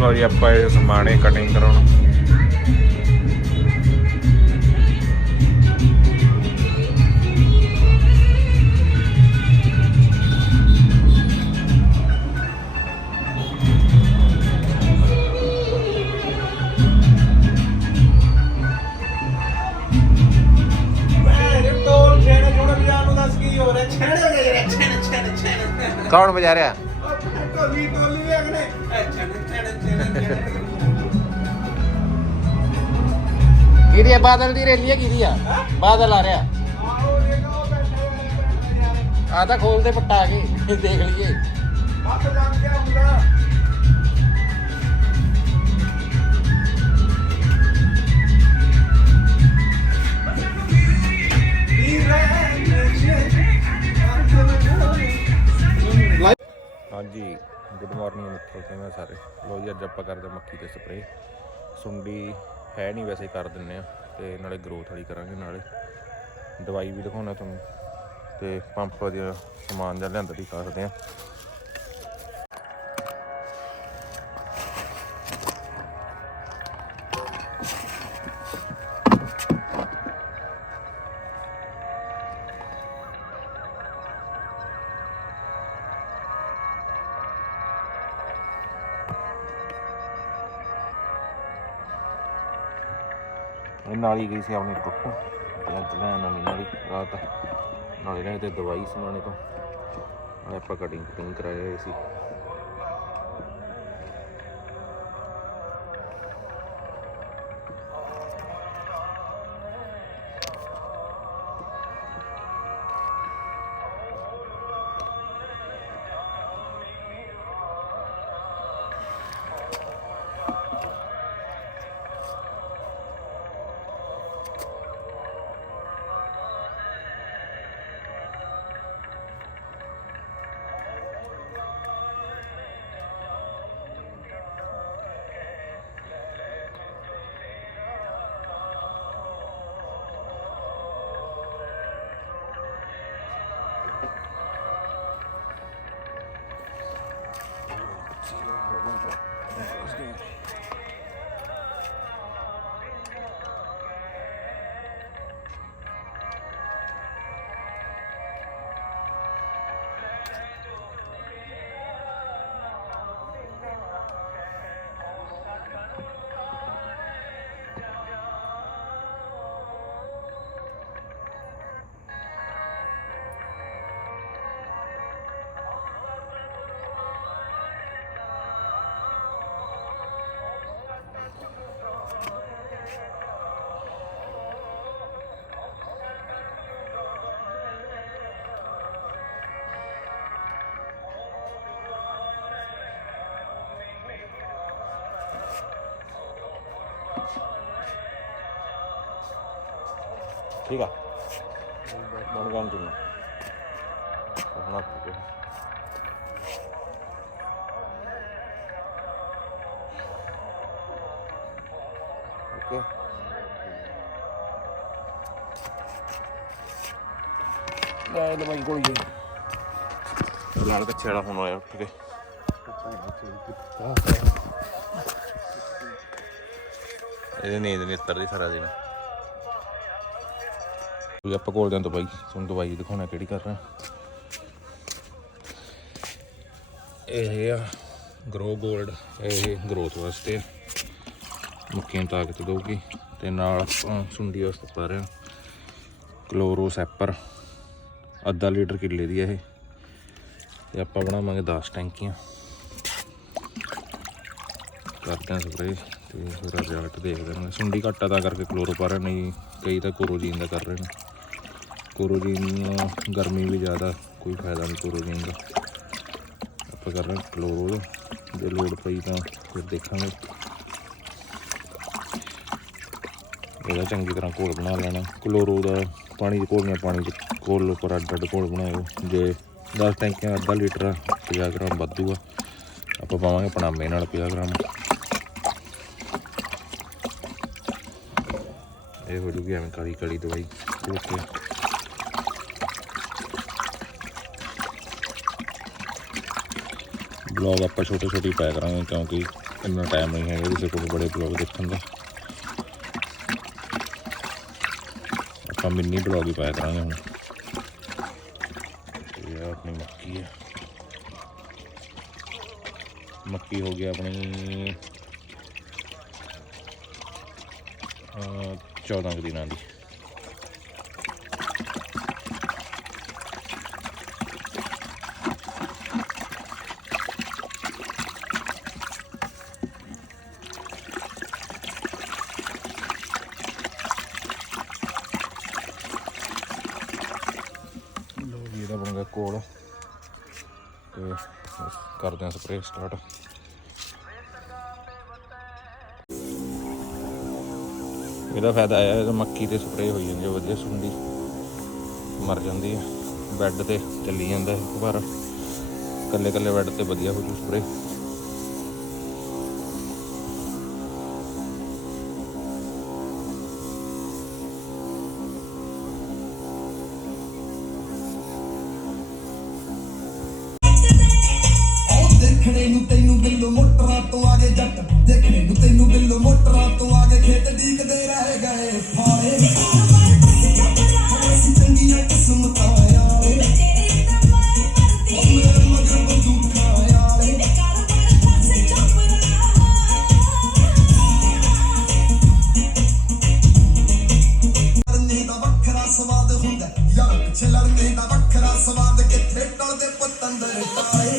ਲਓ ਜੀ ਆਪਾਂ ਇਹ ਸਮਾਨੇ ਕਟਿੰਗ ਕਰਾਉਣ। ਟੋਲ ਛੇਣੇ ਛੋੜੇ ਬਾਜ਼ਾਰ ਨੂੰ ਦੱਸ ਕੀ ਹੋ ਕਿਹਦੀ ਆ? ਬਾਦਲ ਦੀ ਰੈਲੀ ਆ ਕਿਹਦੀ ਆ? ਬਾਦਲ ਆ ਰਿਹਾ। ਆ ਤਾਂ ਖੋਲ ਦੇ ਪੱਟਾ ਕੇ ਦੇਖ ਲਈਏ। ਹੱਥ ਜੰਮ ਕੇ ਆਉਂਦਾ। ਹਾਂਜੀ ਗੁੱਡ ਮਾਰਨਿੰਗ ਮਿੱਤਰੋ ਕਿਵੇਂ ਸਾਰੇ? ਲੋ ਜੀ ਅੱਜ ਆਪਾਂ ਕਰਦੇ ਮੱਕੀ ਤੇ ਸਪਰੇ ਸੁੰਡੀ ਹੈ ਨਹੀਂ ਵੈਸੇ ਕਰ ਦਿੰਨੇ ਆ, ਤੇ ਨਾਲੇ ਗਰੋਥ ਵਾਲੀ ਕਰਾਂਗੇ ਨਾਲੇ। ਦਵਾਈ ਵੀ ਦਿਖਾਉਣਾ ਤੁਹਾਨੂੰ, ਤੇ ਪੰਪ ਦਾ ਸਮਾਨ ਜਾਂ ਲਿਆਂਦਾ ਵੀ ਕਰਦੇ ਆ। ਇਹ ਨਾਲੀ ਗਈ ਸੀ ਆਪਣੀ ਟੁੱਟ ਤੇ ਅੱਜ ਲੈ ਨਵੀਂ ਨਾਲੀ ਰਾਤ। ਨਾਲੇ ਲੈ ਤੇ ਦਵਾਈ ਸਮਾਣੇ ਤੋਂ। ਆਪਾਂ ਕਟਿੰਗ ਕਟਿੰਗ ਕਰਾਇਆ ਹੋਇਆ ਸੀ। ਠੀਕ ਆ ਬਣ ਗਿਆ ਜਿੰਨਾ ਹੁਣ ਆਪਕੇ ਓਕੇ ਲੈ ਲੈ ਭਾਈ ਗੋਲੀ ਜੀ ਲਾਲ ਕੱਛੇ ਵਾਲਾ ਹੁਣ ਆਇਆ ਉੱਠ ਕੇ ਇਹਦੇ ਨੀਂਦ ਨਹੀਂ ਉਤਰਦੀ ਸਾਰਾ ਦਿਨ ਵੀ ਆਪਾਂ ਕੋਲ ਜਾਂ ਦਵਾਈ ਤੁਹਾਨੂੰ ਦਵਾਈ ਦਿਖਾਉਣਾ ਕਿਹੜੀ ਕਰ ਰਹੇ। ਇਹ ਆ ਗਰੋ 골ਡ ਇਹ ਗਰੋਥ ਵਾਸਤੇ। ਆ। ਤਾਕਤ ਦਊਗੀ। ਤੇ ਨਾਲ ਆਪਾਂ ਸੁੰਡੀ ਵਾਸਤੇ ਪਾ ਰਹੇ ਹਾਂ। ਕਲੋਰੋਸੈਪਰ ਅੱਧਾ ਲੀਟਰ ਕਿੱਲੇ ਦੀ ਇਹ। ਤੇ ਆਪਾਂ ਬਣਾਵਾਂਗੇ 10 ਟੈਂਕੀਆਂ। ਕਰਦੇ ਹਾਂ ਸਪਰੇ ਤੇ ਫਿਰ ਰਿਜ਼ਲਟ ਦੇਖਦੇ ਹਾਂ। ਸੁੰਡੀ ਘੱਟਾ ਤਾਂ ਕਰਕੇ ਕਲੋਰੋ ਪਾ ਰਹੇ ਨਹੀਂ, ਕਈ ਤਾਂ ਕੋਰੋਜੀਨ ਦਾ ਕਰ ਰਹੇ ਨੇ। ਕੋਰੋਜੀਨ ਗਰਮੀ ਵੀ ਜ਼ਿਆਦਾ ਕੋਈ ਫਾਇਦਾ ਨਹੀਂ ਕੋਰੋਜੀਨ ਦਾ। ਆਪਾਂ ਕਰ ਰਹੇ ਹਾਂ ਕਲੋਰੋ ਜੇ ਲੋੜ ਪਈ ਤਾਂ ਫਿਰ ਦੇਖਾਂਗੇ। ਇਹਦਾ ਚੰਗੀ ਤਰ੍ਹਾਂ ਘੋਲ ਬਣਾ ਲੈਣਾ। ਕਲੋਰੋ ਦਾ ਪਾਣੀ ਚ ਘੋਲਣਾ ਪਾਣੀ ਚ ਘੋਲ ਉੱਪਰ ਅੱਡ ਅੱਡ ਘੋਲ ਬਣਾਇਓ। ਜੇ 10 ਟੈਂਕੀਆਂ ਅੱਧਾ ਲੀਟਰ ਆ, 50 ਗ੍ਰਾਮ ਵਾਧੂ ਆ। ਆਪਾਂ ਪਾਵਾਂਗੇ ਪਣਾਮੇ ਨਾਲ 50 ਗ੍ਰਾਮ। ਇਹ ਹੋ ਜੂਗੀ ਐਵੇਂ ਕਾਲੀ ਕਾਲੀ ਦਵਾਈ। ਓਕੇ। ਬਲੌਗ ਆਪਾਂ ਛੋਟੇ ਛੋਟੇ ਹੀ ਪਾਇਆ ਕਰਾਂਗੇ ਕਿਉਂਕਿ ਇੰਨਾ ਟਾਈਮ ਨਹੀਂ ਹੈਗਾ ਕਿਸੇ ਕੋਲ ਬੜੇ ਬਲੌਗ ਦੇਖਣ ਦਾ। ਆਪਾਂ ਮਿੰਨੀ ਬਲੌਗ ਹੀ ਪਾਇਆ ਕਰਾਂਗੇ ਹੁਣ। ਇਹ ਆਪਣੀ ਮੱਕੀ ਹੈ ਮੱਕੀ ਹੋ ਗਈ ਆਪਣੀ, ਅਹ 14 ਕੁ ਦਿਨਾਂ ਦੀ। ਕੋਲ। ਤੇ ਕਰਦੇ ਹਾਂ ਸਪਰੇਅ ਸਟਾਰਟ ਇਹਦਾ ਫਾਇਦਾ ਇਹ ਮੱਕੀ ਤੇ ਸਪਰੇਅ ਹੋਈ ਜਾਂਦੀ ਹੈ ਵਧੀਆ ਸੁੰਡੀ। ਮਰ ਜਾਂਦੀ ਹੈ ਬੈੱਡ ਤੇ ਚੱਲੀ ਜਾਂਦਾ ਹੈ ਪਰ ਕੱਲੇ ਕੱਲੇ ਬੈੱਡ ਤੇ ਵਧੀਆ ਹੋ ਜੂ ਸਪਰੇਅ ਦੇਖਣੇ ਨੂੰ ਤੈਨੂੰ ਬਿੱਲੋ ਮੋਟਰਾਂ ਤੋਂ ਆ ਗਏ ਜੱਟ ਦੇਖਣੇ ਨੂੰ ਤੈਨੂੰ ਬਿੱਲੋ ਮੋਟਰਾਂ ਤੋਂ ਆਗੇ ਖੇਤ ਡੀਕਦੇ ਰਹਿ ਗਏ ਫਾਲੇ। ਅਸੀਂ ਚੰਗੀਆਂ ਕਿਸਮਤਾਂ ਵਾਲੇ। ਉਹ ਦਾ ਵੱਖਰਾ ਸਵਾਦ ਹੁੰਦਾ। ਯਾਰ ਵੱਖਰਾ ਸਵਾਦ। ਕਿੱਥੇ ਟਲਦੇ ਪਤੰਦਰ ਤਾਏ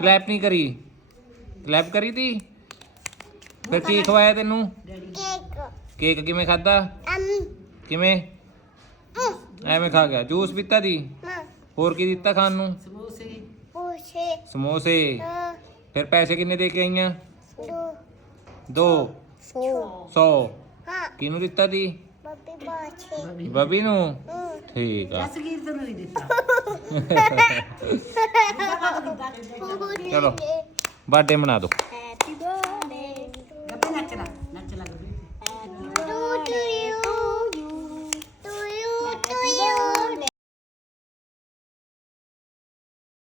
ਕਲੈਪ ਨਹੀਂ ਕਰੀ। ਕਲੈਪ ਕਰੀ ਤੀ? ਫਿਰ ਕੀ ਖਵਾਇਆ ਤੈਨੂੰ? ਕੇਕ। ਕੇਕ ਕਿਵੇਂ ਖਾਦਾ ਕਿਵੇਂ? ਐਵੇਂ ਖਾ ਗਿਆ। ਜੂਸ ਪੀਤਾ ਦੀ ਹੋਰ ਕੀ ਦਿੱਤਾ ਖਾਣ ਨੂੰ? ਸਮੋਸੇ। ਫਿਰ ਪੈਸੇ ਕਿੰਨੇ ਦੇ ਕੇ ਆਈਆਂ? 2 2 100 ਹਾਂ। ਕਿਹਨੂੰ ਦਿੱਤਾ ਦੀ ਬੱਬੀ ਬਾਛੇ ਬਬੀ ਨੂੰ? ਠੀਕ ਆ। ਤਸਵੀਰ ਤੈਨੂੰ ਹੀ ਦਿੱਤਾ। ਚਲੋ ਬਰਥਡੇ ਮਨਾ ਦਿਓ